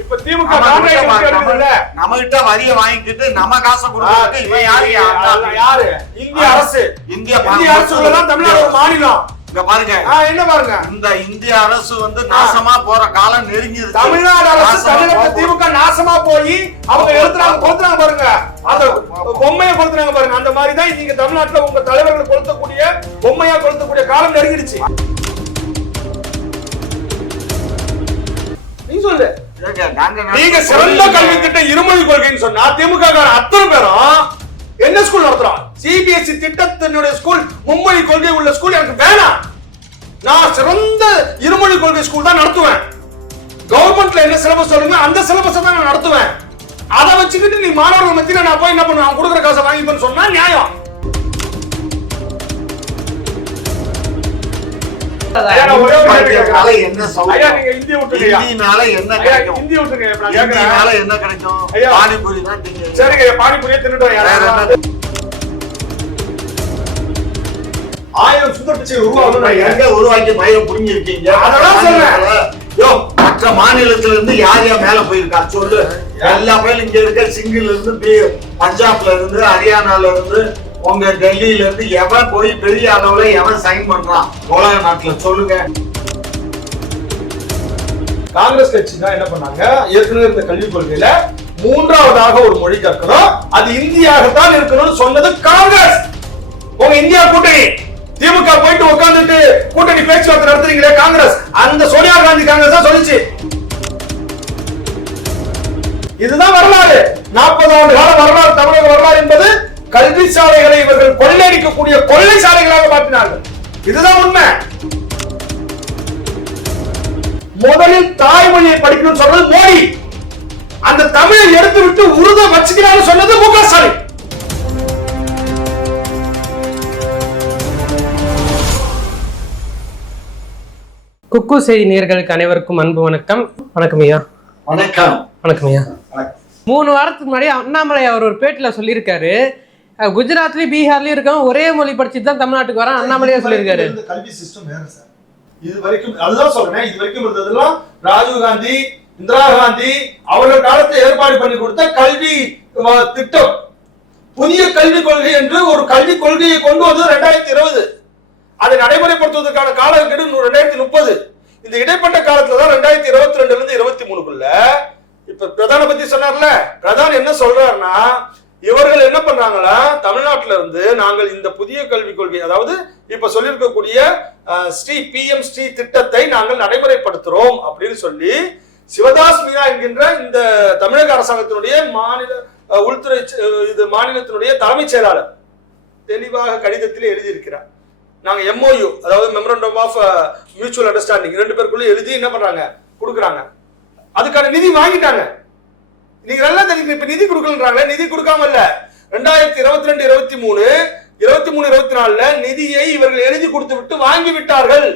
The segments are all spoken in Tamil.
இப்ப திமுக நம்ம கிட்ட வரிய வாங்கிக்கிட்டு நம்ம காசை கொடுக்கறதுக்கு இவன் யாரு? யாரு? இந்திய. அரசு. இந்திய இந்திய அரசுக்குள்ளதான் தமிழ்நாடு ஒரு மாநிலம். இங்க பாருங்க. என்ன பாருங்க? இந்த இந்திய அரசு வந்து நாசமா போற காலம் நெருங்கிருச்சு. தமிழ்நாடு அரசு திமுக நாசமா போய் அவங்க எழுத்துறாங்க கொளுத்துறாங்க பாருங்க. அந்த பொம்மையை கொளுத்துறாங்க பாருங்க. அந்த மாதிரி தான் நீங்க தமிழ்நாட்டுல உங்க தலைவர்கள் கொளுத்தக்கூடிய பொம்மையா கொளுத்தக்கூடிய காலம் நெருங்கிடுச்சு. நீ சொல்லு. நாங்க சிறந்த கல்வி திட்டம் இருமொழி கொள்கைன்னு சொன்னா திமுக காரன் அத்தனை பேரும் என்ன ஸ்கூல் நடத்துறோம் சிபிஎஸ்இ திட்டத்தினுடைய ஸ்கூல் மும்மொழி கொள்கை உள்ள ஸ்கூல் எனக்கு வேணாம். நான் சிறந்த இருமொழி கொள்கை ஸ்கூல் தான் நடத்துவேன். கவர்மெண்ட்ல என்ன சிலபஸ் சொல்லுங்க அந்த சிலபஸ் தான் நான் நடத்துவேன். அதை வச்சுக்கிட்டு நீ மாணவர்கள் மத்தியில நான் போய் என்ன பண்ணுவேன்? கொடுக்குற காசை வாங்கிப்பேன்னு சொன்னா நியாயம். படிக்கிறதுனால என்ன இந்தினால என்ன கிடைக்கும்? என்ன கிடைக்கும். பானிபூரி தான் சரிங்க பானிபூரியே தின்னுட்டோம்? ஆயிரம் சுந்தர் பிச்சை உருவாகணும் நான் எங்க உருவாக்கி பயிரை புரிஞ்சிருக்கீங்க அதெல்லாம் சொல்றேன். யோ மற்ற மாநிலத்துல இருந்து யார் யார் மேல போயிருக்கா? சொல்லு. எல்லா பேரும் இங்க இருக்க சிங்கிள் இருந்து பஞ்சாப்ல இருந்து ஹரியானால இருந்து உங்க டெல்லியில இருந்து எவன் போய் பெரிய அளவுல எவன் சைன் பண்றான்? உலக நாட்டுல சொல்லுங்க. காங்கிரஸ் கட்சி தான் என்ன பண்ணாங்க? ஏற்கனவே இருந்த கல்விக் கொள்கையில மூன்றாவதாக ஒரு மொழி கற்கணும். அது இந்தியாகத்தான் இருக்கணும்னு சொன்னது காங்கிரஸ். உங்க இந்தியா கூட்டணி. திமுக போயிட்டு உட்காந்துட்டு கூட்டணி பேச்சுவார்த்தை நடத்துறீங்களே காங்கிரஸ். அந்த சோனியா காந்தி காங்கிரஸ் தான் சொல்லிச்சு. இதுதான் வரலாறு. நாற்பது ஆண்டு கால வரலாறு தமிழக வரலாறு என்பது கல்வி சாலைகளை இவர்கள் கொள்ளையடிக்கக்கூடிய கொள்ளை சாலைகளாக மாற்றினார்கள். இதுதான் உண்மை. முதலில் தாய்மொழியை படிக்கணும்னு சொன்னது மோடி. அந்த தமிழை எடுத்து விட்டு உருத வச்சுக்கிறான்னு சொன்னது மு க ஸ்டாலின். குக்கு செய்தி நேர்களுக்கு அனைவருக்கும் அன்பு வணக்கம். வணக்கம் ஐயா. வணக்கம். வணக்கம் ஐயா. மூணு வாரத்துக்கு முன்னாடி அண்ணாமலை அவர் ஒரு பேட்டில் சொல்லியிருக்காரு. குஜராத்லயும் பீகார்லயும் இருக்கவன் ஒரே மொழி படிச்சுட்டு தான் தமிழ்நாட்டுக்கு வரான். அண்ணாமலையா சொல்லியிருக்காரு. கல்வி சிஸ்டம் வேற சார் இது வரைக்கும் அதுதான் சொல்றேன். இது வரைக்கும் இருந்ததெல்லாம் ராஜீவ் காந்தி இந்திரா காந்தி அவர்கள் காலத்தை ஏற்பாடு பண்ணி கொடுத்த கல்வி திட்டம். புதிய கல்விக் கொள்கை என்று ஒரு கல்விக் கொள்கையை கொண்டு வந்தது ரெண்டாயிரத்தி இருபது. அதை நடைமுறைப்படுத்துவதற்கான காலக்கெடு ரெண்டாயிரத்தி முப்பது. இந்த இடைப்பட்ட காலத்துல தான் ரெண்டாயிரத்தி இருபத்தி ரெண்டுல இருந்து இருபத்தி மூணுக்குள்ள இப்ப பிரதான பத்தி சொன்னார்ல பிரதான் என்ன சொல்றாருன்னா இவர்கள் என்ன பண்றாங்கன்னா தமிழ்நாட்டில இருந்து நாங்கள் இந்த புதிய கல்விக் கொள்கை அதாவது இப்ப சொல்லியிருக்கக்கூடிய ஸ்ரீ ஸ்ரீ பிஎம் ஸ்ரீ திட்டத்தை நாங்கள் நடைமுறைப்படுத்துறோம் அப்படின்னு சொல்லி சிவதாஸ் மீனா என்கின்ற இந்த தமிழக அரசாங்கத்தினுடைய மாநில உள்துறை இது மாநிலத்தினுடைய தலைமைச் செயலாளர் தெளிவாக கடிதத்தில் எழுதியிருக்கிறார். நாங்கள் எம்ஓயு அதாவது மெமரண்டம் ஆஃப் மியூச்சுவல் அண்டர்ஸ்டாண்டிங் ரெண்டு பேருக்குள்ளே எழுதி என்ன பண்றாங்க? கொடுக்குறாங்க. அதுக்கான நிதி வாங்கிட்டாங்க. நீங்க நல்லா தெரியுங்க இப்ப நிதி கொடுக்கலன்றாங்க நிதி கொடுக்காம இல்ல ரெண்டாயிரத்தி இருபத்தி ரெண்டு இருபத்தி மூணு இருபத்தி மூணு இருபத்தி நாலுல நிதியை இவர்கள் எழுதி கொடுத்து விட்டு வாங்கி விட்டார்கள்.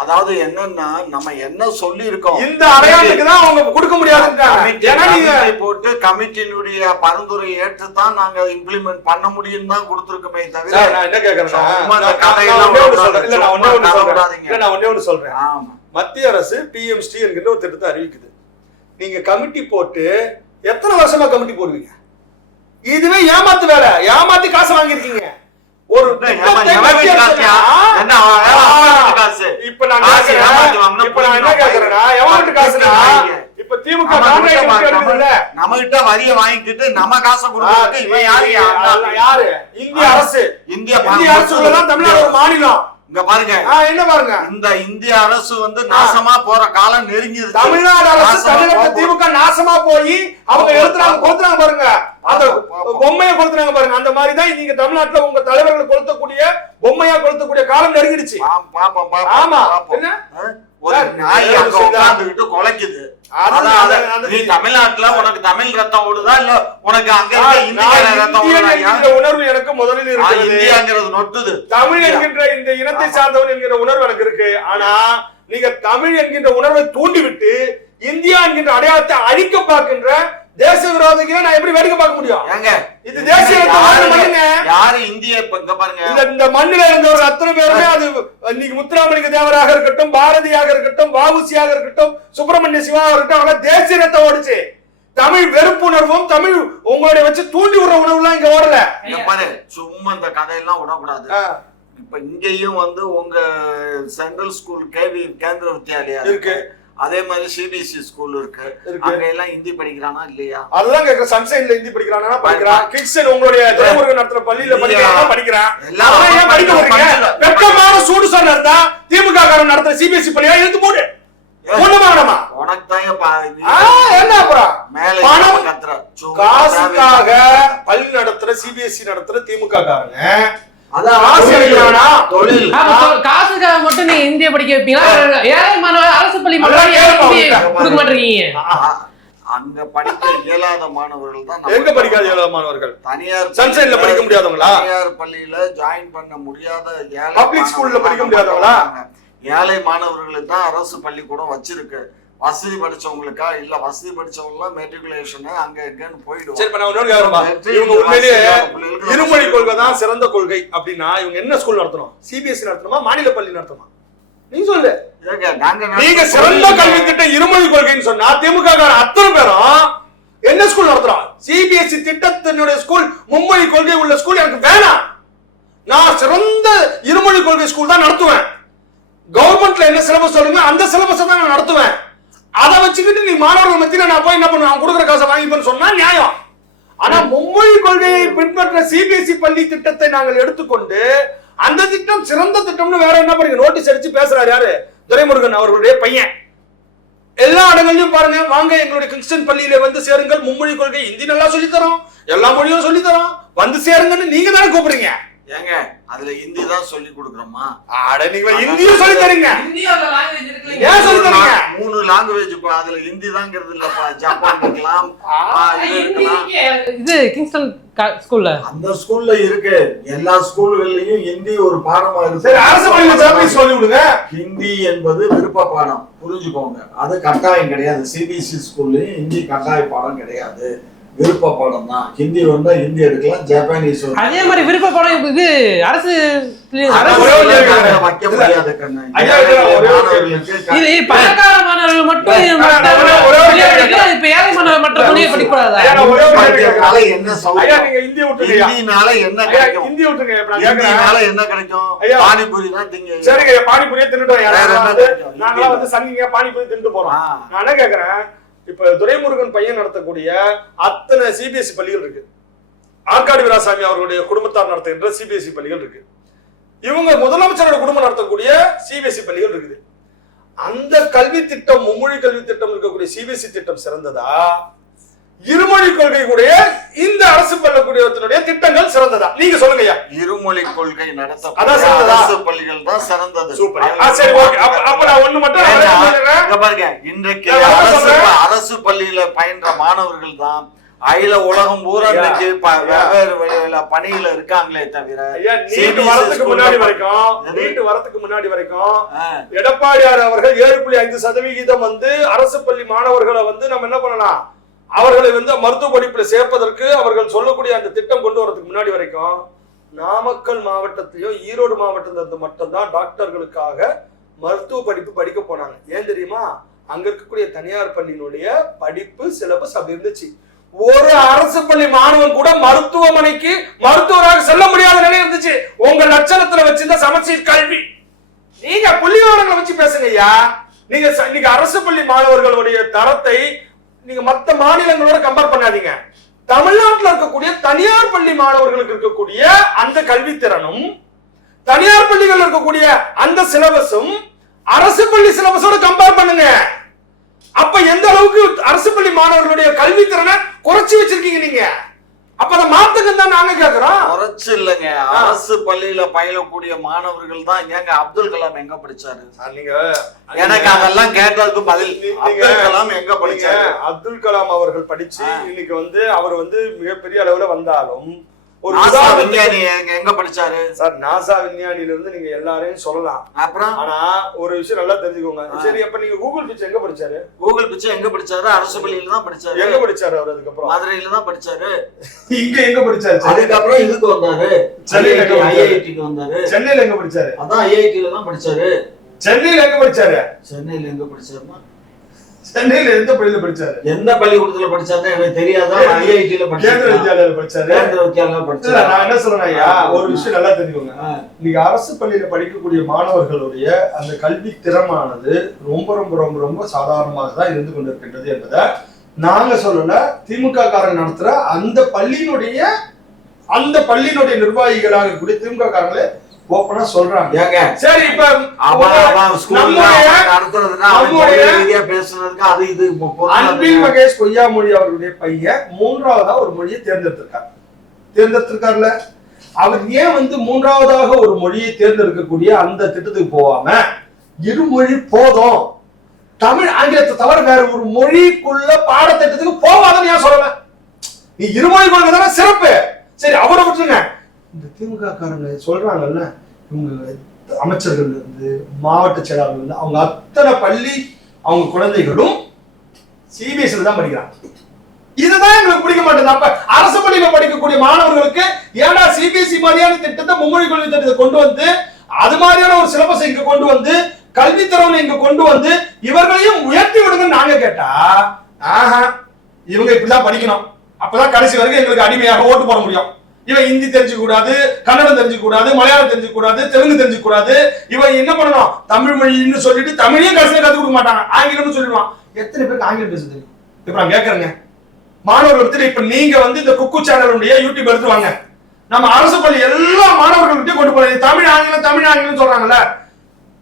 அதாவது என்னன்னா நம்ம என்ன சொல்லி இருக்கோம் இந்த அடையாளத்துக்கு தான் அவங்க கொடுக்க நீங்க போட்டு கமிட்டியினுடைய பரிந்துரை ஏற்று தான் நாங்க இம்ப்ளிமெண்ட் பண்ண முடியும் தான் கொடுத்துருக்கோமே தவிர என்ன இந்த நான் ஒண்ணே ஒண்ணு சொல்றேன். ஆமா. மத்திய அரசு பிஎம்ஸ்டி என்கின்ற ஒரு திட்டத்தை அறிவிக்குது. நீங்க கமிட்டி போட்டு எத்தனை வருஷமா கமிட்டி போடுவீங்க? இதுவே ஏமாத்து வேலை. ஏமாத்தி காசு வாங்கியிருக்கீங்க. ஒரு அரசு-. இப்ப நான் இப்ப நான் என்ன. கேக்குறேன்னா எவன் வீட்டு காசுனா இப்ப திமுக நம்ம நான்காயிரம் கிட்ட எம்பி நம்ம- இருக்குதுல்ல? நம்ம கிட்ட வரிய வாங்கிக்கிட்டு நம்ம காசை கொடுக்கறதுக்கு இவன் யாரு? யாரு? இந்திய. அரசு. இந்திய அரசுக்குள்ளதான் தமிழ்நாடு ஒரு மாநிலம். இங்க பாருங்க. என்ன பாருங்க? இந்த இந்திய அரசு வந்து நாசமா போற காலம் நெருங்கிருச்சு. தமிழ்நாடு அரசு போக- திமுக நாசமா போய் அவங்க எழுத்துறாங்க கொளுத்துறாங்க பாருங்க. அந்த பொம்மையை கொளுத்துறாங்க பாருங்க. அந்த மாதிரி தான் நீங்க தமிழ்நாட்டுல உங்க தலைவர்கள் கொளுத்தக்கூடிய பொம்மையா கொளுத்தக்கூடிய காலம் நெருங்கிடுச்சு. ஆமா. ஒரு நாய் அங்க. உட்கார்ந்துகிட்டு குலைக்குது. நீ தமிழ்நாட்டுல உனக்கு தமிழ் ரத்தம் ஓடுதா? இல்ல உனக்கு அங்க இருக்க ரத்தம் உணர்வு எனக்கு முதலில் ஆ, இருக்கிறது. இந்தியாங்கிறது நொட்டுது. தமிழ். என்கின்ற இந்த இனத்தை சார்ந்தவன் என்கிற உணர்வு எனக்கு இருக்கு. ஆனா நீங்க தமிழ் என்கின்ற உணர்வை தூண்டிவிட்டு இந்தியா என்கின்ற அடையாளத்தை அழிக்க பார்க்கின்ற தேச விரோதிகளை நான் எப்படி வேடிக்கை பார்க்க முடியும்? ஏங்க இது தேசியத்தை யாரு- வாங்க பண்ணுங்க. யாரு இந்திய இங்க பாருங்க. இந்த இந்த மண்ணில இருந்தவர் அத்தனை பேருமே அது இன்னைக்கு முத்துராமலிங்க தேவராக இருக்கட்டும் பாரதியாக இருக்கட்டும் வாவுசியாக இருக்கட்டும் சுப்பிரமணிய சிவாக இருக்கட்டும் அவங்க தேசியத்தை ஓடுச்சு. தமிழ் வெறுப்புணர்வும் தமிழ் உங்களுடைய வச்சு தூண்டி விடுற உணவுலாம் இங்க ஓடல. பாரு சும்மா இந்த கதையெல்லாம் விடக்கூடாது. இப்ப இங்கேயும் வந்து உங்க சென்ட்ரல் ஸ்கூல் கேவி கேந்திர வித்யாலயா இருக்கு. அதே மாதிரி சிபிஎஸ்இ ஸ்கூல் இருக்கு. இருக்கு. அங்க எல்லாம் ஹிந்தி படிக்கிறானா இல்லையா? அதுதான் கேக்குற சன்சைன்ல ஹிந்தி படிக்கிறானா? படிக்கிறான் கிட்ஸன் உங்களுடைய துறைமுருகன் நடத்துற பள்ளியில படிக்கிறானா படிக்கிறான் எல்லாம் படிக்க படிக்கல. வெக்கமான சூடு சொன்ன இருந்தா திமுக காரன் நடத்துற சிபிஎஸ்இ பள்ளியா? எடுத்து போடு. காசுக்காக. பள்ளி நடத்துற சிபிஎஸ்இ நடத்துற திமுக காரங்க காசுக்காக மட்டும் நீங்க இந்திய படிக்க வைப்பீங்களா? ஏழை அவன்கிட்ட. கொடுக்க மாட்டேங்கிறீங்க. அ- அங்க படிக்க இயலாத மாணவர்கள் தான் எங்க படிக்காத ஏழை மாணவர்கள்? தனியார் பள்ளியில- படிக்க முடியாதவங்களா? தனியார் பள்ளியில ஜாயின் பண்ண முடியாத ஏழை Public school ல மாணவர்கள் படிக்க முடியாதவங்களா? ஏழை மாணவர்களுக்கு தான் அரசு பள்ளிக்கூடம் வச்சிருக்கு. வசதி படிச்சவங்களுக்கா? இல்ல வசதி படிச்சவங்க எல்லாம் மெட்ரிகுலேஷன் அங்க எங்கன்னு போயிடுவோம் சரி நான் இன்னொரு இவங்க உண்மையிலேயே இருமொழி கொள்கை தான் சிறந்த கொள்கை அப்படின்னா இவங்க என்ன ஸ்கூல் நடத்தணும்? சிபிஎஸ்இ நடத்தணுமா? மாநில பள்ளி நடத்தணுமா? நீ சொல்லு. ஏங்க, நாங்க சிறந்த கல்வி திட்டம் இருமொழி கொள்கைன்னு சொன்னா திமுக அத்தனை பேரும் என்ன ஸ்கூல் நடத்துறோம் சிபிஎஸ்இ திட்டத்தினுடைய ஸ்கூல் மும்மொழி கொள்கை உள்ள ஸ்கூல் எனக்கு வேணாம். நான் சிறந்த இருமொழி கொள்கை ஸ்கூல் தான் நடத்துவேன். கவர்மெண்ட்ல என்ன சிலபஸ் சொல்லுங்க அந்த சிலபஸ் தான் நான் நடத்துவேன். அதை வச்சுக்கிட்டு நீ மாணவர்கள் மத்தியில நான் போய் என்ன பண்ணுவேன்? கொடுக்குற காசை வாங்கிப்பேன்னு சொன்னா நியாயம். ஆனா மும்மொழி கொள்கையை பின்பற்ற சிபிஎஸ்இ பள்ளி திட்டத்தை நாங்கள் எடுத்துக்கொண்டு அந்த திட்டம் சிறந்த திட்டம்னு வேற என்ன பண்ணுங்க நோட்டீஸ் அடிச்சு பேசுறாரு யாரு? துரைமுருகன் அவர்களுடைய பையன். எல்லா இடங்களையும் பாருங்க வாங்க எங்களுடைய கிறிஸ்டின் பள்ளியில வந்து சேருங்கள். மும்மொழி கொள்கை ஹிந்தி நல்லா சொல்லித் தரோம் எல்லா மொழியும் சொல்லித் தரோம். வந்து சேருங்கன்னு நீங்க தானே கூப்பிடுறீங்க. ஏங்க அதுல ஹிந்தி தான் சொல்லி கொடுக்குறோமா அட நீங்க ஹிந்தியும் சொல்லி தரீங்க. ஏன் சொல்லி தரீங்க? மூணு லாங்குவேஜ் இப்ப அதுல ஹிந்தி தாங்கிறது இல்லப்பா ஜப்பான் இருக்கலாம். இது கிங்ஸ்டன் ஸ்கூல்ல அந்த ஸ்கூல்ல இருக்கு. எல்லா ஸ்கூல்கள்லயும் ஹிந்தி ஒரு பாடமா இருக்கு. சரி அரசு பள்ளியில ஜாப்பனீஸ் சொல்லி விடுங்க ஹிந்தி என்பது விருப்ப பாடம். புரிஞ்சுக்கோங்க. அது கட்டாயம் கிடையாது. சிபிஎஸ்இ ஸ்கூல்லயும் ஹிந்தி கட்டாய பாடம் கிடையாது. விருப்ப பாடம் தான். ஹிந்தி வந்தா ஹிந்தி எடுக்கலாம் ஜப்பானீஸ் அதே மாதிரி விருப்ப படம் இது அரசு மாணவர்கள் மட்டும். என்ன கிடைக்கும். பானிபூரி தான் திங்க சரிங்க பானிபூரியே தின்னுட்டோம் நாங்களாம் வந்து சங்கிங்க பானிபூரி தின்னுட்டு போறோம். நான் என்ன கேக்குறேன் இப்ப துரைமுருகன் பையன் நடத்தக்கூடிய அத்தனை சிபிஎஸ்இ பள்ளிகள் இருக்கு. ஆற்காடு வீராசாமி அவர்களுடைய குடும்பத்தார் நடத்துகின்ற சிபிஎஸ்இ பள்ளிகள் இருக்கு. இவங்க முதலமைச்சரோட குடும்பம் நடத்தக்கூடிய சிபிஎஸ்இ பள்ளிகள் இருக்குது. அந்த கல்வி திட்டம் மும்மொழி கல்வி திட்டம் இருக்கக்கூடிய சிபிஎஸ்இ திட்டம் சிறந்ததா? இருமொழி கொள்கை கூடிய இந்த அரசு பள்ளக்கூடியத்தினுடைய திட்டங்கள் சிறந்ததா? நீங்க சொல்லுங்க இருமொழி கொள்கை நடத்த? அரசு பள்ளிகள் தான் சிறந்தது. சூப்பர். சரி ஓகே. அப்ப நான் ஒண்ணு மட்டும் இங்க பாருங்க இன்றைக்கு அரசு? அரசு பள்ளியில பயின்ற மாணவர்கள் தான் அகில உலகம் பூரா இன்னைக்கு. வெவ்வேறு வழியில பணியில இருக்காங்களே தவிர ஐயா நீட் CBSE வரதுக்கு school முன்னாடி வரைக்கும் எது? நீட் வரதுக்கு முன்னாடி வரைக்கும் எடப்பாடியார் அவர்கள் ஏழு புள்ளி ஐந்து சதவிகிதம் வந்து அரசு பள்ளி மாணவர்களை வந்து நம்ம என்ன பண்ணலாம் அவர்களை வந்து மருத்துவ படிப்புல சேர்ப்பதற்கு அவர்கள் சொல்லக்கூடிய அந்த திட்டம் கொண்டு வரதுக்கு முன்னாடி வரைக்கும் நாமக்கல் மாவட்டத்திலையும் ஈரோடு மாவட்டத்திலிருந்து மட்டும்தான் டாக்டர்களுக்காக மருத்துவ படிப்பு படிக்க போனாங்க. ஏன் தெரியுமா? அங்க இருக்கக்கூடிய தனியார் பள்ளியினுடைய படிப்பு சிலபஸ் அப்படி இருந்துச்சு. ஒரு அரசு பள்ளி மாணவன் கூட மருத்துவமனைக்கு மருத்துவராக செல்ல முடியாத நிலை இருந்துச்சு. உங்க லட்சணத்துல வச்சிருந்த சமச்சீர் கல்வி. நீங்க புள்ளி விவரங்களை வச்சு பேசுங்க ஐயா. நீங்க ச- இன்னைக்கு அரசு பள்ளி மாணவர்களுடைய தரத்தை நீங்க மத்த மாநிலங்களோட கம்பேர் பண்ணாதீங்க. தமிழ்நாட்டில் இருக்கக்கூடிய தனியார் பள்ளி மாணவர்களுக்கு இருக்கக்கூடிய அந்த கல்வித்திறனும் தனியார் பள்ளிகள் இருக்கக்கூடிய அந்த சிலபஸும் அரசு பள்ளி சிலபஸோட கம்பேர் பண்ணுங்க. அப்ப எந்த அளவுக்கு அரசு பள்ளி மாணவர்களுடைய கல்வித்திறனை குறைச்சு வச்சிருக்கீங்க நீங்க? அப்ப அதை மாத்துக்கு தான் நாங்க கேக்குறோம். குறைச்சு இல்லைங்க. அரசு பள்ளியில பயிலக்கூடிய மாணவர்கள் தான் ஏங்க அப்துல் கலாம் எங்க படிச்சாரு? நீங்க எனக்கு அதெல்லாம் கேட்டதுக்கு பதில். அப்துல் கலாம் எங்க படிச்சாரு? அப்துல் கலாம் அவர்கள் படிச்சு. இன்னைக்கு வந்து அவர் வந்து மிகப்பெரிய அளவுல வந்தாலும் ஒரு நாசா விஞ்ஞானி எங்க படிச்சாரு? சார் நாசா விஞ்ஞானில இருந்து நீங்க எல்லாரையும் சொல்லலாம். அப்புறம்? ஆனா ஒரு விஷயம் நல்லா தெரிஞ்சுக்கோங்க. சரி அப்ப நீங்க கூகுள் பிச்சை எங்க படிச்சாரு? கூகுள் பிச்சை எங்க படிச்சாரு? அரசு பள்ளியில தான் படிச்சாரு. எங்க படிச்சாரு அவர் அதுக்கப்புறம்? மதுரையில தான் படிச்சாரு. இங்க எங்க படிச்சாரு? அதுக்கப்புறம் இதுக்கு வந்தாரு. சென்னையில? ஐஐடிக்கு வந்தாரு. சென்னையில எங்க படிச்சாரு? அதான் ஐஐடில தான் படிச்சாரு. சென்னையில எங்க படிச்சாரு? சென்னையில எங்க படிச்சாருன்னா சென்னையில எந்த பள்ளியில படிச்சாரு? எந்த பள்ளிக்கூடத்துல படிச்சாருன்னு எனக்கு தெரியாதா? ஐஐடில கேந்திர படிச்சாரு வித்யாலயில படிச்சாரு. கேந்திர வித்யாலயா படிச்சாரு நான் என்ன சொல்றேன் ஒரு விஷயம் நல்லா தெரிஞ்சுக்கோங்க. இன்னைக்கு அரசு பள்ளியில படிக்கக்கூடிய மாணவர்களுடைய அந்த கல்வி திறமானது ரொம்ப ரொம்ப ரொம்ப ரொம்ப சாதாரணமாக தான் இருந்து கொண்டிருக்கின்றது என்பதை நாங்க சொல்லல திமுக காரங்க நடத்துற அந்த பள்ளியினுடைய அந்த பள்ளியினுடைய நிர்வாகிகளாக கூடிய திமுக காரங்களே ஓப்பனா சொல்றாங்க ஏங்க சரி இப்ப அவன் அவன் ஸ்கூல்ல கொள்கை ரீதியா பேசுனதுக்கு அது இது அன்பில் மகேஷ் பொய்யாமொழி அவர்களுடைய பையன் மூன்றாவதா ஒரு மொழியை தேர்ந்தெடுத்திருக்கார். தேர்ந்தெடுத்திருக்காருல்ல அவர் ஏன் வந்து மூன்றாவதாக ஒரு மொழியை தேர்ந்தெடுக்கக்கூடிய அந்த திட்டத்துக்கு போகாம இருமொழி போதும். தமிழ் ஆங்கிலத்தை தவிர வேற ஒரு மொழிக்குள்ள பாடத்திட்டத்துக்கு போகாதன்னு ஏன் சொல்லல நீ இருமொழி தானே சிறப்பு. சரி அவரை விட்டுருங்க. இந்த திமுக காரங்க சொல்றாங்கல்ல இவங்க அமைச்சர்கள் இருந்து மாவட்ட செயலாளர்கள் இருந்து அவங்க அத்தனை பள்ளி அவங்க குழந்தைகளும் சிபிஎஸ்சில தான் படிக்கிறாங்க. இதுதான் எங்களுக்கு பிடிக்க மாட்டேங்குது. அப்ப அரசு பள்ளியில படிக்கக்கூடிய மாணவர்களுக்கு ஏன்னா சிபிஎஸ்சி மாதிரியான திட்டத்தை மும்மொழி கல்வி திட்டத்தை கொண்டு வந்து அது மாதிரியான ஒரு சிலபஸ் இங்க கொண்டு வந்து கல்வி தரவை இங்க கொண்டு வந்து இவர்களையும் உயர்த்தி விடுங்கன்னு நாங்க கேட்டா ஆஹா இவங்க இப்படிதான் படிக்கணும். அப்பதான் கடைசி வரைக்கும் எங்களுக்கு அடிமையாக ஓட்டு போட முடியும். இவன் ஹிந்தி தெரிஞ்சுக்கூடாது கன்னடம் தெரிஞ்சுக்கூடாது மலையாளம் தெரிஞ்சுக்கூடாது தெலுங்கு தெரிஞ்சுக்கூடாது இவன் என்ன பண்ணணும்? தமிழ் மொழின்னு சொல்லிட்டு தமிழையும் கடைசியில் கற்றுக் கொடுக்க மாட்டாங்க ஆங்கிலம்னு சொல்லிடுவான். எத்தனை பேருக்கு ஆங்கிலம் பேச தெரியும் இப்போ நான் கேட்குறேங்க. மாணவர்கள் ஒருத்தர் இப்போ நீங்க வந்து இந்த குக்கு சேனலுடைய யூடியூப் எடுத்து வாங்க நம்ம அரசு பள்ளி எல்லா மாணவர்கள்கிட்டயும் கொண்டு போறீங்க தமிழ் ஆங்கிலம் தமிழ் ஆங்கிலம் சொல்றாங்கல்ல.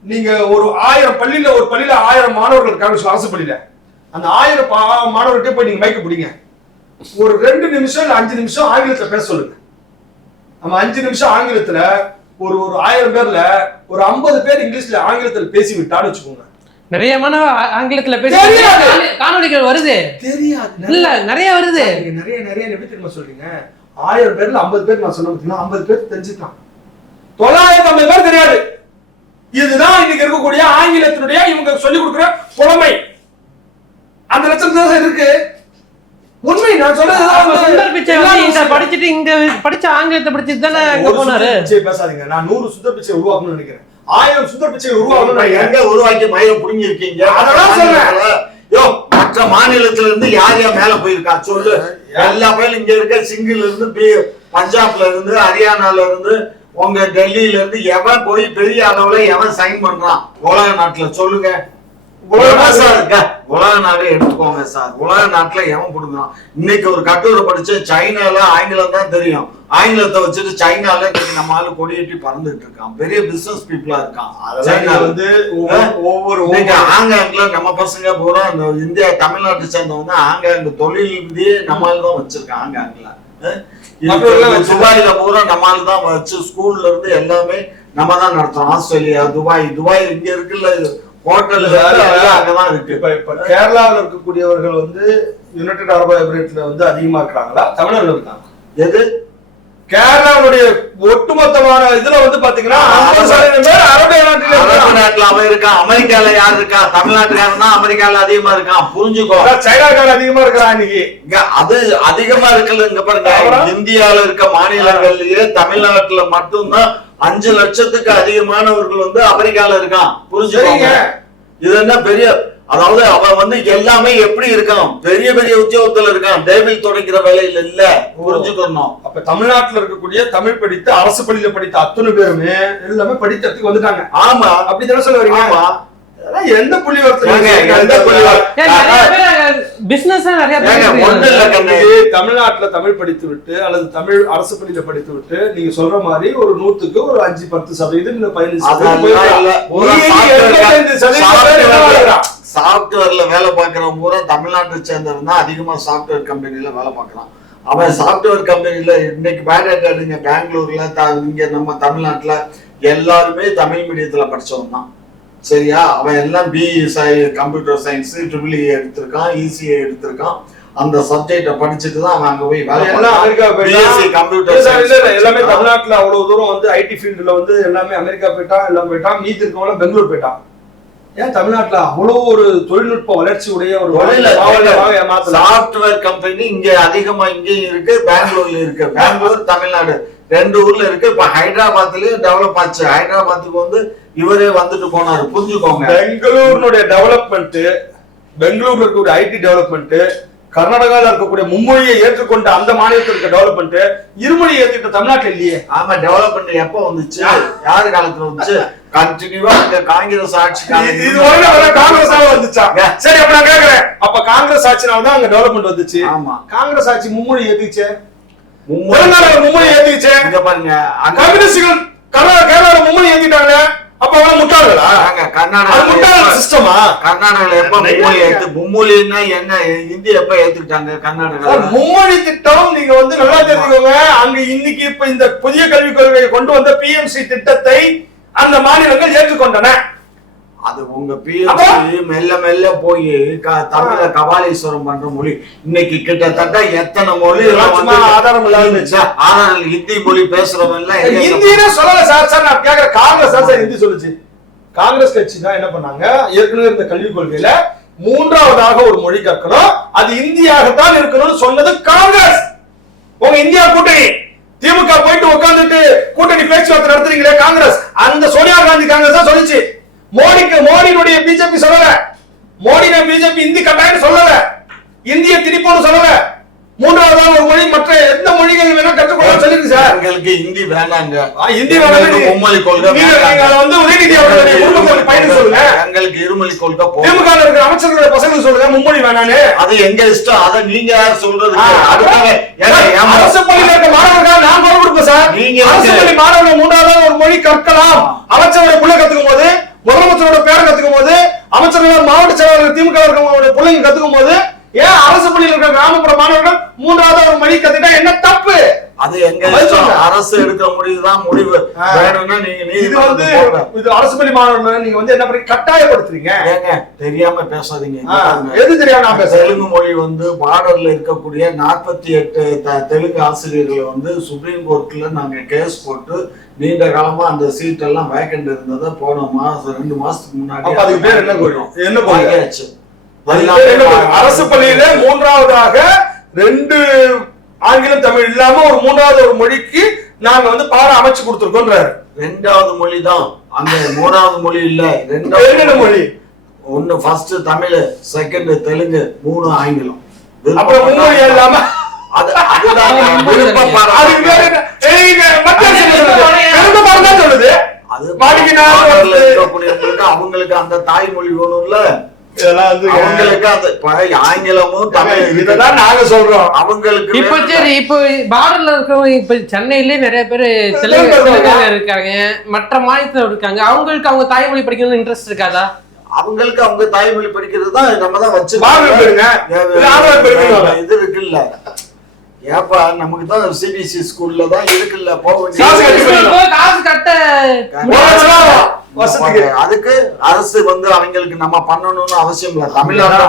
நீங்க ஒரு ஆயிரம் பள்ளியில ஒரு பள்ளியில ஆயிரம் மாணவர்கள் இருக்காங்க அரசு பள்ளியில. அந்த ஆயிரம் மாணவர்கிட்ட போய் நீங்க மைக்கு பிடிங்க. ஒரு ரெண்டு நிமிஷம் இல்ல அஞ்சு நிமிஷம் ஆங்கிலத்துல பேச சொல்லுங்க. நம்ம அஞ்சு நிமிஷம் ஆங்கிலத்துல ஒரு ஒரு ஆயிரம் பேர்ல ஒரு ஐம்பது பேர் இங்கிலீஷ்ல ஆங்கிலத்துல பேசி விட்டான்னு வச்சுக்கோங்க. நிறைய மாணவ ஆ- ஆங்கிலத்துல பேசி காணொளிகள் வருது. தெரியாது. இல்ல நிறைய வருது. நிறைய நிறைய எப்படி தெரியுமா சொல்றீங்க? ஆயிரம் பேர்ல ஐம்பது பேர் நான் சொன்ன பார்த்தீங்கன்னா ஐம்பது பேர் தெரிஞ்சுக்கலாம் தொள்ளாயிரத்தி ஐம்பது பேர் தெரியாது. இதுதான் இன்னைக்கு இருக்கக்கூடிய ஆங்கிலத்தினுடைய இவங்க சொல்லி கொடுக்குற புலமை. அந்த லட்சம் தான் இருக்கு. உண்மை நான் சொல்றது சுந்தர் பிச்சை வந்து படிச்சுட்டு இங்க படிச்ச ஆங்கிலத்தை படிச்சுட்டு தானே அங்க போனாரு? பிச்சை பேசாதீங்க. நான் நூறு சுந்தர் பிச்சை உருவாக்கணும்னு நினைக்கிறேன். ஆயிரம் சுந்தர் பிச்சை உருவாக்கணும்னு நினைக்கிறேன். எங்க உருவாக்கி மயில புடுங்கிருக்கீங்க அதெல்லாம் சொல்றேன். யோ மற்ற மாநிலத்துல இருந்து யார் யார் மேல போயிருக்கா சொல்லு. எல்லா பேரும் இங்க இருக்க சிங்கிள் இருந்து பி- பஞ்சாப்ல இருந்து ஹரியானால இருந்து உங்க டெல்லியில இருந்து எவன் போய் பெரிய அளவுல எவன் சைன் பண்றான்? உலக நாட்டுல சொல்லுங்க. உலக சார். உலக நாடு எடுத்துக்கோங்க சார். உலக நாட்டுல எவன் கொடுக்குறான் இன்னைக்கு ஒரு கட்டுரை படிச்சு சைனால ஆங்கிலம் தான் தெரியும். ஆங்கிலத்தை வச்சுட்டு சைனால இன்னைக்கு நம்ம ஆளு கொடியேற்றி பறந்துட்டு இருக்கான். பெரிய பிசினஸ் பீப்புளா இருக்கான். நீங்க வந்து ஒவ்வொரு- ஆங்காங்ல நம்ம பசங்க பூரா இந்த இந்தியா தமிழ்நாட்டை சேர்ந்தவங்க ஆங்காங்க தொழில் விதியே நம்மால தான் வச்சிருக்காங்க ஆங்காங்ல. துபாயில பூரா நம்மால தான் வச்சு ஸ்கூல்ல இருந்து எல்லாமே நம்ம தான் நடத்துறோம். ஆஸ்திரேலியா துபாய் துபாய் இங்க இருக்குல்ல கேரளாவில் இருக்கக்கூடியவர்கள் வந்து யுனைடெட் அரபு எமிரேட்ல வந்து அதிகமா இருக்கிறாங்களா தமிழர்கள் இருக்காங்க. எது? கேரளாவுடைய ஒட்டுமொத்தமான இதுல வந்து பாத்தீங்கன்னா அரபு நாட்டில அவன் இருக்கான் அமெரிக்கால யார் இருக்கா? தமிழ்நாட்டுக்காரன்? தான் அமெரிக்கால அதிகமா இருக்கான் புரிஞ்சுக்கோ. அதான் சைனாக்காரன் அதிகமா இருக்கிறான் இன்னைக்கு. அது அதிகமா இருக்குல்ல இங்க பாருங்க? இந்தியால இருக்க மாநிலங்கள்லயே தமிழ்நாட்டுல மட்டும்தான் அஞ்சு லட்சத்துக்கு அதிகமானவர்கள் வந்து அமெரிக்கால இருக்கான். புரிஞ்சுக்கோங்க. இது என்ன பெரிய அதாவது அவன் வந்து எல்லாமே எப்படி இருக்கான்? பெரிய பெரிய உத்தியோகத்துல இருக்கான். டேபிள் துடைக்கிற வேலையில இல்ல. புரிஞ்சுக்கணும். அப்ப தமிழ்நாட்டுல இருக்கக்கூடிய தமிழ் படித்த அரசு பள்ளியில படித்த அத்தனை பேருமே எல்லாமே படித்ததுக்கு வந்துட்டாங்க. ஆமா. அப்படி தானே சொல்ல வரீங்க? ஆமா. எந்த புள்ளி ஏங்க, எந்த புள்ளி பிசினஸ் நிறைய. ஒண்ணு இல்ல கண்ணு. தமிழ்நாட்டுல தமிழ் படித்து விட்டு அல்லது தமிழ் அரசு பள்ளியில படித்து விட்டு நீங்க சொல்ற மாதிரி ஒரு நூத்துக்கு ஒரு அஞ்சு பத்து சதவீதம் இல்ல. பதினஞ்சு சதவீதம்? சாப்ட்வேர்ல வேலை பார்க்கறவன் பூரா தமிழ்நாட்டை சேர்ந்தவன் தான் அதிகமா சாப்ட்வேர் கம்பெனில வேலை பார்க்கறான். அவன் சாப்ட்வேர் கம்பெனில இன்னைக்கு பேட்டா எடுங்க பெங்களூர்ல த- இங்க நம்ம தமிழ்நாட்டுல எல்லாருமே தமிழ் மீடியத்துல படிச்சவன் தான். சரியா? அவன் எல்லாம் பிஇ கம்ப்யூட்டர் சயின்ஸ் ட்ரிபிள் எடுத்திருக்கான் இசிஏ எடுத்திருக்கான். அந்த சப்ஜெக்ட படிச்சுட்டு தான் அவன் அங்க போய் வேலை எல்லாம் அமெரிக்கா போயிட்டான். கம்ப்யூட்டர் எல்லாமே தமிழ்நாட்டுல அவ்வளவு தூரம் வந்து ஐடி ஃபீல்டுல வந்து எல்லாமே அமெரிக்கா போயிட்டான் எல்லாம் போயிட்டான் மீதி இருக்கவங்க பெங்களூர் போயிட்டான். ஏன் தமிழ்நாட்டுல அவ்வளவு ஒரு தொழில்நுட்ப வளர்ச்சி உடைய ஒரு சாஃப்ட்வேர் கம்பெனி இங்க அதிகமா இங்கேயும் இருக்கு பெங்களூர்ல இருக்கு. பெங்களூர் தமிழ்நாடு. ரெண்டு ஊர்ல இருக்கு. இப்ப ஹைதராபாத்லயும் டெவலப் ஆச்சு. ஹைதராபாத்துக்கு வந்து இவரே வந்துட்டு போனாரு. புரிஞ்சுக்கோங்க. பெங்களூருனுடைய டெவலப்மெண்ட் பெங்களூர்ல இருக்கக்கூடிய ஐடி டெவலப்மெண்ட் கர்நாடகால இருக்கக்கூடிய மும்மொழியை ஏற்றுக்கொண்ட அந்த மாநிலத்தில் இருக்க டெவலப்மெண்ட் இருமொழி ஏத்துக்கிட்ட தமிழ்நாட்டுல இல்லையே. ஆமா டெவலப்மெண்ட் எப்ப வந்துச்சு? யாரு காலத்துல வந்துச்சு? கண்டினியூவா இங்க காங்கிரஸ் ஆட்சி இது- காங்கிரஸ் வந்துச்சா? சரி அப்ப நான் கேக்குறேன். அப்ப காங்கிரஸ் ஆட்சினால தான் அங்க டெவலப்மெண்ட் வந்துச்சு. ஆமா. காங்கிரஸ் ஆட்சி மும்மொழி ஏத்துச்சே? மும்மொழி. ஏத்துச்சே? இங்க பாருங்க கம்யூனிஸ்டுகள் கர்நாடகா கேரளால மும்மொழி ஏத்திட்டாங்களே. அப்ப அவங்க முட்டாள்களா? கர்நாடகா முட்டாள் சிஸ்டமா கர்நாடகால எப்ப மும்மொழி ஏத்து மும்மொழின்னா என்ன? இந்தி எப்ப ஏத்துக்கிட்டாங்க கர்நாடகா மும்மொழி திட்டம் நீங்க வந்து நல்லா தெரிஞ்சுக்கோங்க. அங்க இன்னைக்கு இப்ப இந்த புதிய கல்விக் கொள்கையை கொண்டு வந்த பிஎம்சி திட்டத்தை அந்த மாநிலங்கள் ஏற்றுக்கொண்டன. அது உங்க பிஎஸ்சி மெல்ல மெல்ல போய் தமிழ கபாலீஸ்வரம் பண்ற மொழி. இன்னைக்கு கிட்டத்தட்ட எத்தனை மொழி ஆதாரம். ஆதாரம் ஹிந்தி மொழி எங்க- இந்தியில சொல்லல சார். சார் நான் கேக்குற காங்கிரஸ் தான் சார் ஹிந்தி சொல்லுச்சு. காங்கிரஸ் கட்சி தான் என்ன பண்ணாங்க? ஏற்கனவே இருந்த கல்விக் கொள்கையில மூன்றாவதாக ஒரு மொழி கற்கணும். அது இந்தியாகத்தான் இருக்கணும்னு சொன்னது காங்கிரஸ். உங்க இந்தியா கூட்டணி. திமுக போயிட்டு உட்கார்ந்துட்டு கூட்டணி பேச்சுவார்த்தை நடத்துறீங்களே காங்கிரஸ். அந்த சோனியா காந்தி காங்கிரஸ் தான் சொல்லுச்சு. மோடிக்கு மோடியினுடைய பிஜேபி சொல்லல. மோடி பிஜேபி இந்தி கட்டாயம் சொல்லல. இந்திய திணிப்புன்னு சொல்லல. மூன்றாவதாக ஒரு மொழி மற்ற எந்த மொழிகள் வேணா கற்றுக்கொள்ள சொல்லிருக்கு சார். எங்களுக்கு ஹிந்தி வேணாங்க. ஹிந்தி. எங்களுக்கு மும்மொழி கொள்கை நீங்க- அதை வந்து உதயநிதி அவர்களுடைய குடும்பத்துக்கு பையனுக்கு சொல்லுங்க. எங்களுக்கு இருமொழி கொள்கை. திமுக இருக்கிற அமைச்சர்களுடைய பசங்களுக்கு சொல்லுங்க மும்மொழி வேணான்னு. அது எங்க இஷ்டம்? அதை நீங்க யார் சொல்றது? அதுக்காக அரசு பள்ளியில இருக்க மாணவர்கள் நான் குரல் கொடுப்பேன் சார். நீங்க அரசு பள்ளி மாணவர்கள் மூன்றாவது ஒரு மொழி கற்கலாம். அமைச்சருடைய பிள்ளை கத்துக்கும் போது முதலமைச்சரோட பேரை கத்துக்கும் போது அமைச்சர்கள் மாவட்ட செயலாளர் திமுக பிள்ளைங்க கத்துக்கும் போது ஏன் அரசு பள்ளியில் இருக்கிற கிராமப்புற மாணவர்கள் மூன்றாவது ஒரு மொழி கத்துட்டா என்ன தப்பு அது எங்க. அரசு எடுக்கிற முடிவு. வேணும்னா நீங்க இது வந்து. இது அரசு பள்ளி மாணவர்கள் நீங்க வந்து என்ன பண்ணி கட்டாயப்படுத்துறீங்க ஏங்க தெரியாம பேசாதீங்க. எது தெரியாம நான் பேசுறேன் தெலுங்கு மொழி வந்து பார்டர்ல இருக்கக்கூடிய நாற்பத்தி எட்டு தெலுங்கு ஆசிரியர்களை வந்து சுப்ரீம் கோர்ட்ல நாங்க கேஸ் போட்டு நீண்ட காலமா அந்த சீட் எல்லாம் வேக்கண்ட் இருந்ததை போன மாசம் ரெண்டு மாசத்துக்கு முன்னாடி அதுக்கு பேர் என்ன கோரி என்ன கோரி? அரசு பள்ளியில மூன்றாவதாக ரெண்டு ஆங்கிலம் தமிழ் இல்லாம ஒரு மூன்றாவது ஒரு மொழிக்கு நாங்க வந்து பாடம் அமைச்சு கொடுத்துருக்கோன்றாரு ரெண்டாவது மொழி தான் அங்க மூணாவது மொழி இல்ல. என்னென்ன மொழி? ஒன்னு ஃபர்ஸ்ட் தமிழ் செகண்ட் தெலுங்கு மூணு ஆங்கிலம். அப்புறம் மும்மொழி இல்லாம அது அதுதான் சொல்லுது? அது அவங்களுக்கு அந்த தாய்மொழி வேணும்ல. இதெல்லாம் வந்து அவங்களுக்கு அந்த ப- ஆங்கிலமும் தமிழ் இததான் நாங்க சொல்றோம். அவங்களுக்கு இப்ப வேணும். சரி இப்போ பார்டர்ல இருக்கிறவங்க இப்ப சென்னையிலேயே நிறைய பேர் தெலுங்கால இருக்காங்க. மற்ற மாநிலத்துல இருக்காங்க. அவங்களுக்கு அவங்க தாய்மொழி படிக்கணும்னு இன்ட்ரெஸ்ட் இருக்காதா? அவங்களுக்கு அவங்க தாய்மொழி படிக்கிறது தான் நம்ம தான் வச்சு. இது இருக்குல்ல. ஏப்பா நமக்கு தான் சிபிஎஸ்சி ஸ்கூல்ல தான் இருக்குல்ல போக வேண்டிய அதுக்கு அரசு வந்து அவங்களுக்கு நம்ம பண்ணணும்னு அவசியம் இல்ல. தமிழ்நாட்டுல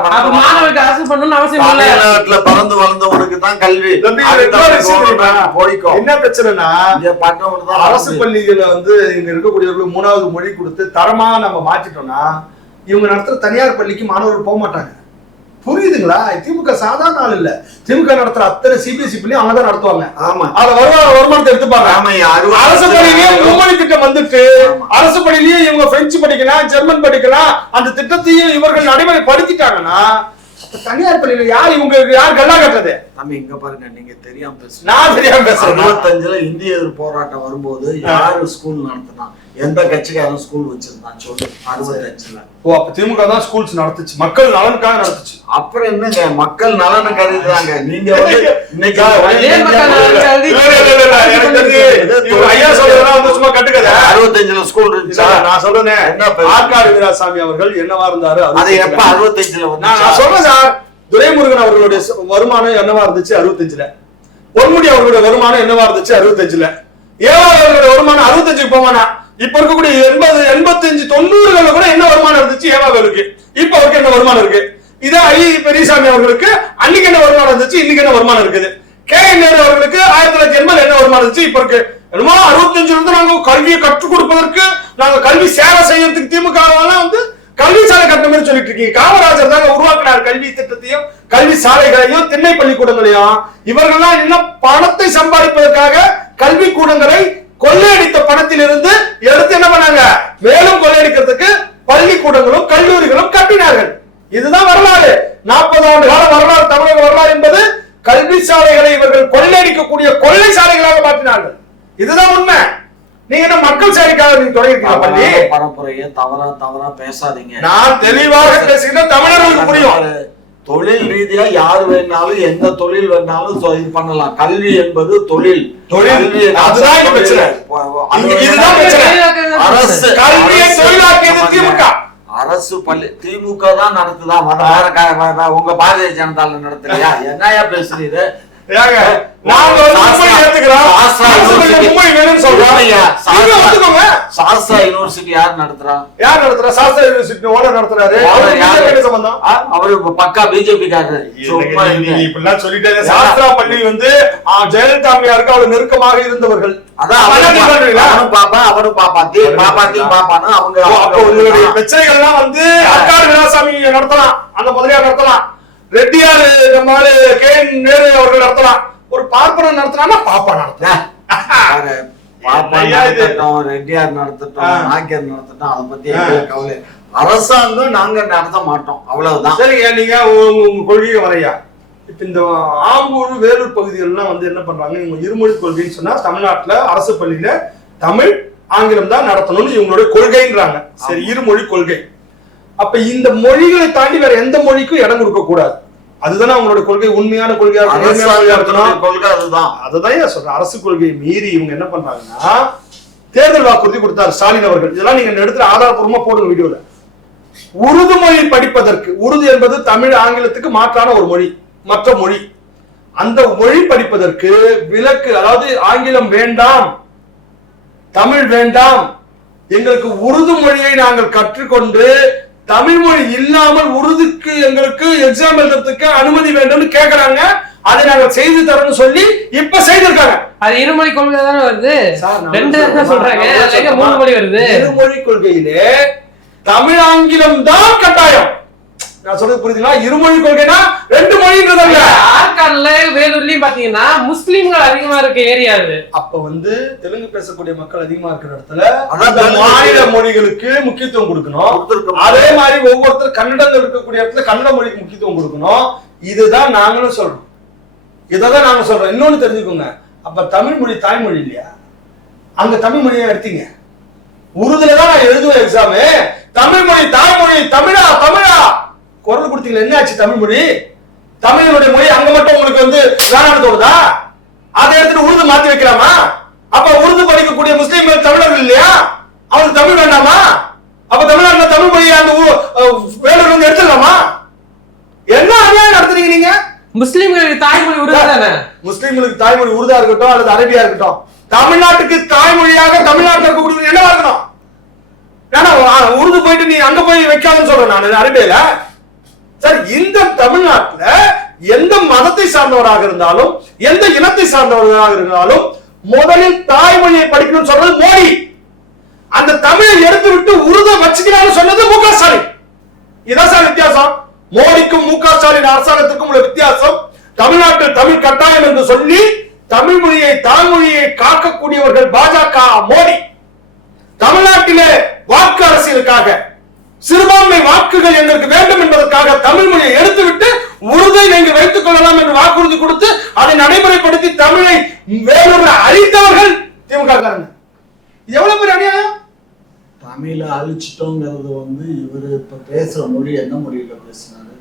பிறந்து வளர்ந்தவனுக்கு தான் கல்வி. தம்பி, இதுல அதுக்கு இன்னொரு அவங்க விஷயம் தெரியுமா? government போய்க்கோ என்ன பிரச்சனைனா அரசு பள்ளிகளை வந்து இங்க இருக்கக்கூடியவர்களுக்கு மூணாவது மொழி கொடுத்து தரமா நம்ம மாத்திட்டோம்னா இவங்க நடத்துற தனியார் பள்ளிக்கு மாணவர்கள் போக மாட்டாங்க. புரியுதுங்களா? திமுக சாதாரண ஆள் இல்ல. திமுக நடத்துற அத்தனை சிபிஎஸ்சி பள்ளி அவங்க தான் நடத்துவாங்க. ஆமா. அத வருமான வருமானத்தை எடுத்துப்பாங்க. அறுபது அரசு லட்சம் மும்மொழி திட்டம் வந்துட்டு ஆமா. அரசு பள்ளியிலேயே இவங்க பிரெஞ்சு படிக்கலாம் ஜெர்மன் படிக்கலாம் அந்த திட்டத்தையும் இவர்கள் நடைமுறைப்படுத்திட்டாங்கன்னா தனியார் பள்ளியில யார் இவங்களுக்கு யார் கல்லா கட்டுறது? தம்பி இங்க பாருங்க நீங்க தெரியாம பேசுறீங்க. நான் தெரியாம பேசுறேன். அறுபத்தஞ்சுல இந்திய போராட்டம் வரும்போது யாரு ஸ்கூல் நடத்தினா எந்த கட்சிக்காரன் ஸ்கூல் வச்சிருந்தான். சொல்லு அறுபத்தஞ்சுல ஓ அப்ப திமுக தான் ஸ்கூல்ஸ் நடத்துச்சு. மக்கள் நலனுக்காக நடத்துச்சு. அப்புறம் என்னங்க? மக்கள் நலனை கருதுறாங்க நீங்க வந்து இன்னைக்கு. அறுபத்தஞ்சுல ஸ்கூல் இருந்துச்சா? நான் சொல்றேனே? ஆற்காடு வீராசாமி அவர்கள் என்னவா இருந்தாரு? அது. எப்ப அறுபத்தஞ்சுல நான் சொல்றேன் சார். துரைமுருகன் அவர்களுடைய வருமானம் என்னவா இருந்துச்சு அறுபத்தஞ்சுல? பொன்முடி அவர்களுடைய வருமானம் என்னவா இருந்துச்சு அறுபத்தஞ்சுல? ஏவா அவர்களுடைய வருமானம் அறுபத்தஞ்சுக்கு போவானா? இப்ப இருக்கக்கூடிய எண்பது எண்பத்தஞ்சு தொண்ணூறுகள்ல கூட என்ன வருமானம் இருந்துச்சு? ஏவாவேலுக்கு இப்ப அவருக்கு என்ன வருமானம் இருக்கு? இதே ஐ பெரியசாமி அவர்களுக்கு அன்னைக்கு என்ன வருமானம் இருந்துச்சு? இன்னைக்கு என்ன வருமானம் இருக்குது? கே என் நேரு அவர்களுக்கு ஆயிரத்தி தொள்ளாயிரத்தி எண்பது என்ன வருமானம் இருந்துச்சு? இப்ப இருக்கு. என்னமோ அறுபத்தஞ்சுல இருந்து நாங்க கல்வியை கற்றுக் கொடுப்பதற்கு நாங்க கல்வி சேவை செய்யறதுக்கு திமுக வந்து கல்வி சாலை கட்டணம் மாதிரி சொல்லிட்டு இருக்கீங்க. காமராஜர் தாங்க உருவாக்கினார் கல்வி திட்டத்தையும் கல்வி சாலைகளையும் திண்ணை பள்ளிக்கூடங்களையும். இவர்கள்லாம் என்ன பணத்தை சம்பாதிப்பதற்காக கல்வி கூடங்களை கொள்ளையடித்த பணத்திலிருந்து எடுத்து என்ன பண்ணாங்க மேலும் கொள்ளையடிக்கிறதுக்கு பள்ளிக்கூடங்களும் கல்லூரிகளும் கட்டினார்கள் இதுதான் வரலாறு நாற்பது ஆண்டு கால வரலாறு தமிழக வரலாறு என்பது கல்வி சாலைகளை இவர்கள் கொள்ளையடிக்கக்கூடிய கொள்ளை சாலைகளாக மாற்றினார்கள் இதுதான் உண்மை நீங்க என்ன மக்கள் சேவைக்காக தவறான பரப்புரையை தவறா தவறா பேசாதீங்க நான் தெளிவாக பேசுகிற தமிழர்களுக்கு புரியும் தொழில் ரீதியா யார் வேணாலும் எந்த தொழில் வேணாலும் இது பண்ணலாம் கல்வி என்பது தொழில் தொழில், அதுதான் பிரச்சனை. இதுதான் பிரச்சனை. அரசு கல்வியை அரசு தொழிலாக்கியது ஆமாங்க. திமுக. அரசு பள்ளி திமுக தான் நடத்துதா மத வேற உங்க பாரதிய ஜனதால நடத்தலையா என்னையா பேசுறீங்க ஏங்க, நாங்க வந்து ஏத்துக்கிறோம். மும்பை வேணும்னு சொல்றோம். நீங்க. சாஸ்திரா யூனிவர்சிட்டி யார் நடத்துறா? யார் நடத்துறா? சாஸ்திர யூனிவர்சிட்டி ஓனர் நடத்துறாரு. யாரு? என்ன சம்பந்தம்? அவரு பக்கா பிஜேபி காரரு. நீங்க. இப்படிலாம் சொல்லிட்டே. சாஸ்திரா பள்ளி வந்து ஜெயலலிதா அம்மையாருக்கு அவ்வளவு நெருக்கமாக இருந்தவர்கள். அதான் பாப்பா அவனும் பாப்பா. தீ பாப்பா தீ பாப்பான்னு அவங்க உங்களுடைய அவங்க- பிரச்சனைகள் எல்லாம் வந்து அக்காடு வீராசாமி நடத்தலாம். அந்த முதலியார் நடத்தலாம். ரெட்டியார் நம்ம ஆளு கே நேரு அவர்கள் நடத்தலாம். ஒரு பார்ப்பனர் நடத்தினா பாப்பா நடத்தலாம். பாப்பா நடத்தட்டும் ரெட்டியார் நடத்தட்டும். நாக்கியார் நடத்தட்டும் அதை பத்தி எங்களுக்கு கவலை. அரசாங்கம் நாங்க நடத்த மாட்டோம் அவ்வளவுதான். சரிங்க நீங்க உங்க உங்க கொள்கையை வரையா? இப்ப இந்த ஆம்பூர் வேலூர் பகுதிகள்லாம் வந்து என்ன பண்றாங்க? இவங்க இருமொழி கொள்கைன்னு சொன்னா தமிழ்நாட்டுல அரசு பள்ளியில தமிழ் ஆங்கிலம் தான் நடத்தணும்னு இவங்களுடைய கொள்கைன்றாங்க. சரி இருமொழி கொள்கை. அப்ப இந்த மொழிகளை தாண்டி வேற எந்த மொழிக்கும் இடம் கொடுக்க கூடாது. அதுதானே அவங்களோட கொள்கை உண்மையான கொள்கையா கொள்கை அதுதான். சொல்றேன்? அரசு கொள்கையை மீறி இவங்க என்ன பண்றாங்கன்னா தேர்தல் வாக்குறுதி கொடுத்தார் ஸ்டாலின் அவர்கள். இதெல்லாம் நீங்க எடுத்து ஆதாரப்பூர்வமா போடுங்க வீடியோல. உருது மொழி படிப்பதற்கு உருது என்பது தமிழ் ஆங்கிலத்துக்கு மாற்றான ஒரு மொழி மற்ற மொழி. அந்த மொழி படிப்பதற்கு விலக்கு அதாவது ஆங்கிலம் வேண்டாம் தமிழ் வேண்டாம். எங்களுக்கு உருது மொழியை நாங்கள் கற்றுக்கொண்டு தமிழ் மொழி இல்லாமல் உருதுக்கு எங்களுக்கு எக்ஸாம் எழுதுறதுக்கு அனுமதி வேண்டும்னு கேக்குறாங்க. அதை நாங்கள் செய்து தரோம்னு சொல்லி இப்ப செய்திருக்காங்க. அது இருமொழி கொள்கை தானே வருது? ரெண்டு சொல்றாங்க. மூணு மொழி வருது. இருமொழி கொள்கையிலே தமிழ் ஆங்கிலம் தான் கட்டாயம். நான் சொல்றது புரியுதுங்களா? இருமொழி கொள்கைனா ரெண்டு மொழின்றதல்ல. ஆற்காடுல வேலூர்லயும் பாத்தீங்கன்னா முஸ்லிம்கள் அதிகமா இருக்க ஏரியா அது அப்ப வந்து தெலுங்கு பேசக்கூடிய மக்கள் அதிகமா இருக்கிற இடத்துல. மாநில மொழிகளுக்கு முக்கியத்துவம் கொடுக்கணும். அதே மாதிரி ஒவ்வொருத்தர் கன்னடங்கள் இருக்கக்கூடிய இடத்துல கன்னட மொழிக்கு முக்கியத்துவம் கொடுக்கணும். இதுதான் நாங்களும் சொல்றோம். இதான் நாங்க சொல்றோம். இன்னொன்னு தெரிஞ்சுக்கோங்க. அப்ப தமிழ் மொழி தாய்மொழி இல்லையா? அங்க தமிழ் மொழியை எடுத்தீங்க. உருதுல தான் நான் எழுதுவேன் எக்ஸாமு தமிழ் மொழி தாய்மொழி தமிழா தமிழா? குரல் கொடுத்தீங்களா என்ன ஆச்சு தமிழ் மொழி? தமிழினுடைய மொழி அங்க மட்டும் உங்களுக்கு வந்து வேணாம்னு தோணுதா? அதை எடுத்துட்டு உருது மாத்தி வைக்கலாமா? அப்ப உருது படிக்கக்கூடிய முஸ்லீம்கள் தமிழர்கள் இல்லையா? அவங்களுக்கு தமிழ் வேண்டாமா? அப்ப தமிழ்நாட்டுல தமிழ் மொழியை அந்த வேலூர்ல இருந்து எடுத்துடலாமா? என்ன அநியாயம் நடத்துறீங்க நீங்க? முஸ்லிம்களுக்கு தாய்மொழி உருது தானே? முஸ்லீம்களுக்கு தாய்மொழி உருதா இருக்கட்டும் அல்லது அரபியா இருக்கட்டும் தமிழ்நாட்டுக்கு தாய்மொழியாக தமிழ்நாட்டில் இருக்கக்கூடிய என்னவா இருக்கணும்? ஏன்னா உருது போயிட்டு நீ அங்க போய் வைக்காதுன்னு சொல்றேன் நான் அரபியில. சார் இந்த தமிழ்நாட்டுல எந்த மதத்தை சார்ந்தவராக இருந்தாலும் எந்த இனத்தை சார்ந்தவராக இருந்தாலும் முதலில் தாய்மொழியை படிக்கணும்னு சொல்றது மோடி. அந்த தமிழை எடுத்து விட்டு உருத வச்சுக்கிறான்னு சொன்னது மு க ஸ்டாலின். இதான் சார் வித்தியாசம்? மோடிக்கும் மு க ஸ்டாலின் அரசாங்கத்துக்கும் உள்ள வித்தியாசம் தமிழ்நாட்டில் தமிழ் கட்டாயம் என்று சொல்லி தமிழ் மொழியை தாய்மொழியை காக்கக்கூடியவர்கள் பாஜக மோடி. தமிழ்நாட்டிலே வாக்கு அரசியலுக்காக சிறுபான்மை வாக்குகள் எங்களுக்கு வேண்டும் என்பதற்காக தமிழ் மொழியை எடுத்துவிட்டு உருதை நீங்கள் வைத்துக் கொள்ளலாம் என்று வாக்குறுதி கொடுத்து அதை நடைமுறைப்படுத்தி தமிழை வேலூர்ல அழித்தவர்கள் திமுக காரங்க எவ்வளவு பெரிய அநியாயம்? தமிழ அழிச்சிட்டோங்கிறது வந்து இவரு இப்ப பேசுற மொழி என்ன மொழியில பேசுனாரு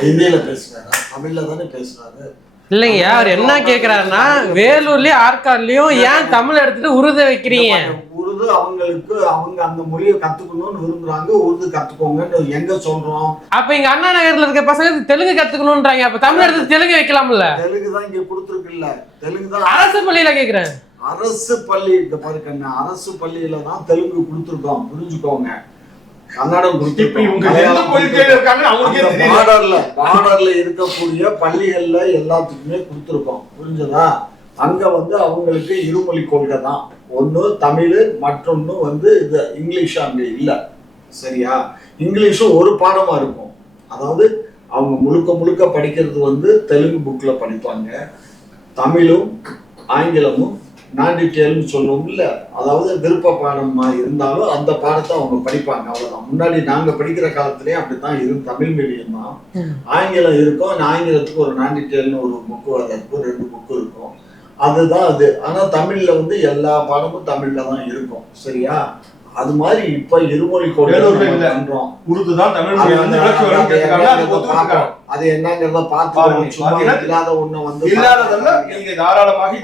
ஹிந்தியில பேசுறாரா? தமிழ்ல தானே பேசுறாரு. இல்லைங்க அவர் என்ன கேக்குறாருன்னா வேலூர்லயும் ஆற்காடுலயும் ஏன் தமிழ் எடுத்துட்டு உருது வைக்கிறீங்க? உருது அவங்களுக்கு அவங்க அந்த மொழியை கத்துக்கணும்னு விரும்புறாங்க. உருது கத்துக்கோங்கன்னு எங்க சொல்றோம்? அப்ப இங்க அண்ணா நகர்ல இருக்க பசங்க தெலுங்கு கத்துக்கணும்ன்றாங்க. அப்ப தமிழ் எடுத்து தெலுங்கு வைக்கலாம்ல? தெலுங்கு தான் இங்க கொடுத்துருக்குல்ல. தெலுங்கு தான் அரசு பள்ளியில கேக்குறேன். அரசு பள்ளி இந்த பாரு கண்ணு அரசு பள்ளியில தான் தெலுங்கு கொடுத்துருக்கோம். புரிஞ்சுக்கோங்க. கன்னடம் பார்டர்ல பார்டர்ல இருக்கக்கூடிய பள்ளிகள்ல எல்லாத்துக்குமே கொடுத்துருக்கோம். புரிஞ்சதா? அங்க வந்து அவங்களுக்கு இருமொழி கொள்கை தான். ஒண்ணு தமிழ் மற்றொன்னு வந்து இது இங்கிலீஷ் அங்க இல்ல. சரியா? இங்கிலீஷும் ஒரு பாடமா இருக்கும். அதாவது அவங்க முழுக்க முழுக்க படிக்கிறது வந்து தெலுங்கு புக்ல படிப்பாங்க. தமிழும் ஆங்கிலமும் நான் டீட்டெயில்னு சொல்லுவோம் இல்ல? அதாவது விருப்ப பாடமா இருந்தாலும் அந்த பாடத்தை அவங்க படிப்பாங்க. அவ்வளவுதான். முன்னாடி நாங்க படிக்கிற காலத்திலேயே அப்படித்தான் இருந்து தமிழ் மீடியம் தான். ஆங்கிலம் இருக்கும். ஆங்கிலத்துக்கு ஒரு நான் டீட்டெயில்னு ஒரு புக்கு இருக்கும் ரெண்டு புக்கு அதுதான் அது. ஆனா தமிழ்ல வந்து எல்லா பாடமும் தமிழ்ல தான் இருக்கும். சரியா? அது மாதிரி இப்ப இருமொழி கொள்கை வேலூர்ல நம்ம இல்ல. பண்றோம். உருது தான் தமிழ் வந்து அது என்னங்கிறத பார்த்து இல்லாத ஒண்ண வந்து இல்லாததெல்லாம் நீங்க தாராளமாக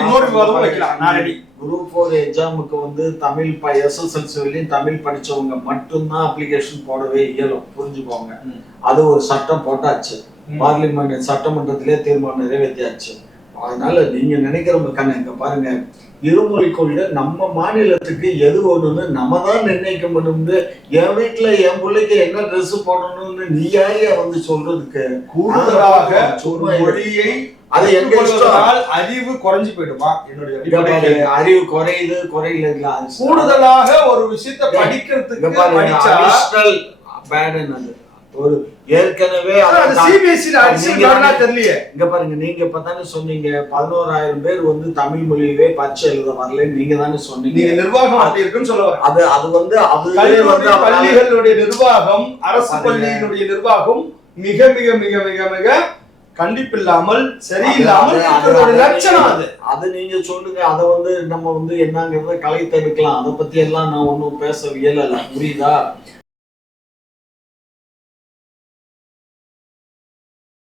இன்னொரு விவாதமும் வைக்கலாம். நான் ரெடி குரூப் ஃபோர் எக்ஸாமுக்கு வந்து தமிழ் ப எஸ்எஸ்எல்சி வரையும் தமிழ் படிச்சவங்க மட்டும்தான் அப்ளிகேஷன் போடவே இயலும். புரிஞ்சுக்கோங்க. அது ஒரு சட்டம் போட்டாச்சு. பார்லிமெண்ட் சட்டமன்றத்திலே தீர்மானம் நிறைவேற்றியாச்சு. அதனால நீங்க நினைக்கிற கண்ணு இங்க பாருங்க. இருமொழி கொள்கை நம்ம மாநிலத்துக்கு எது ஒண்ணுன்னு நம்ம தான் நிர்ணயிக்க முடியும்னு என் வீட்டுல என் பிள்ளைக்கு என்ன ட்ரெஸ் போடணும்னு நீ யாரையா வந்து சொல்றதுக்கு? கூடுதலாக. மொழியை அது எங்க அறிவு குறைஞ்சு போயிடுமா? என்னுடைய. அறிவு குறையுது குறையில கூடுதலாக ஒரு விஷயத்தை படிக்கிறதுக்கு அது ஒரு ஏற்கனவே தெரியலையே. இங்க பாருங்க நீங்க இப்பதானே சொன்னீங்க பதினோராயிரம் பேர் வந்து தமிழ் மொழியிலே பரீட்சை எழுத வரல நீங்க தானே சொன்னீங்க. நிர்வாகம் அப்படி இருக்குன்னு சொல்ல அது அது வந்து அதுவே வந்து பள்ளிகளுடைய நிர்வாகம் அரசு. பள்ளியினுடைய நிர்வாகம் மிக மிக மிக மிக மிக கண்டிப்பில்லாமல் சரியில்லாமல் லட்சணம் அது. அது நீங்க சொல்லுங்க அத வந்து நம்ம வந்து என்னங்கறத கலைத்தெடுக்கலாம் அதை பத்தி எல்லாம் நான் ஒண்ணும் பேச இயலல. புரியுதா?